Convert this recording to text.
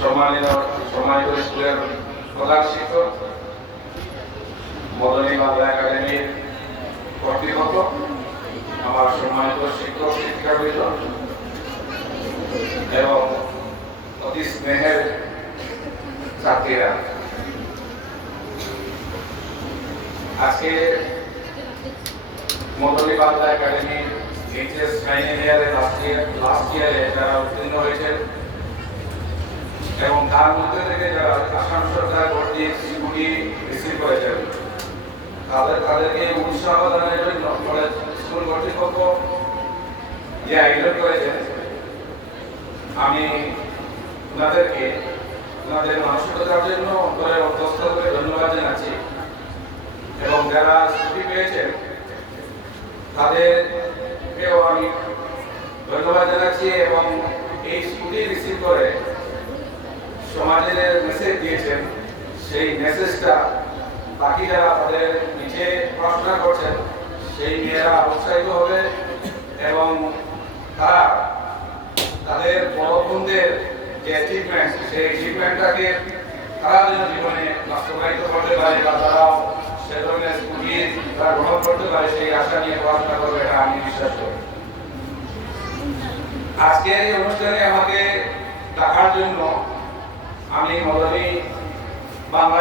সম্মানিত স্কুলের প্রধান শিক্ষক, মদনী বাংলা একাডেমির কর্তৃপক্ষ, আমার সম্মানিত শিক্ষক শিক্ষিকাবৃন্দ এবং অতি স্নেহের ছাত্রীরা, আজকে মদনী বাংলা একাডেমির এইচএস ফাইনাল ইয়ারে লাস্ট ইয়ারে যারা উত্তীর্ণ হয়েছেন এবং তার মধ্যে থেকে যারা আসাম সরকার কর্তৃক স্কুটি রিসিভ করেছেন তাদেরকে উৎসাহ দানের জন্য কলেজ স্কুল কর্তৃপক্ষ যে আয়োজন করেছেন, আমি ওনাদেরকে ওনাদের মানসিকতার জন্য অন্তরের অন্তঃস্থ করে ধন্যবাদ জানাচ্ছি এবং যারা স্কুটি পেয়েছেন তাদেরকেও আমি ধন্যবাদ জানাচ্ছি এবং এই স্কুটি রিসিভ করে সমাজের মেসেজ দিয়েছেন, সেই মেসেজটা বাকি যারা তাদের নিচে পড়াশোনা করছেন সেই মেয়েরা উৎসাহিত হবে এবং তারা তাদের বড় বোনদের যে অ্যাচিভমেন্ট সেই অ্যাচিভমেন্টটাকে তারা যেন জীবনে বাস্তবায়িত করতে পারে বা তারাও সে ধরনের স্কুটি তারা গ্রহণ করতে পারে সেই আশা নিয়ে পড়াশোনা করবে, এটা আমি বিশ্বাস করি। আজকের এই অনুষ্ঠানে আমাকে ডাকার জন্য আমি মদনী বাংলা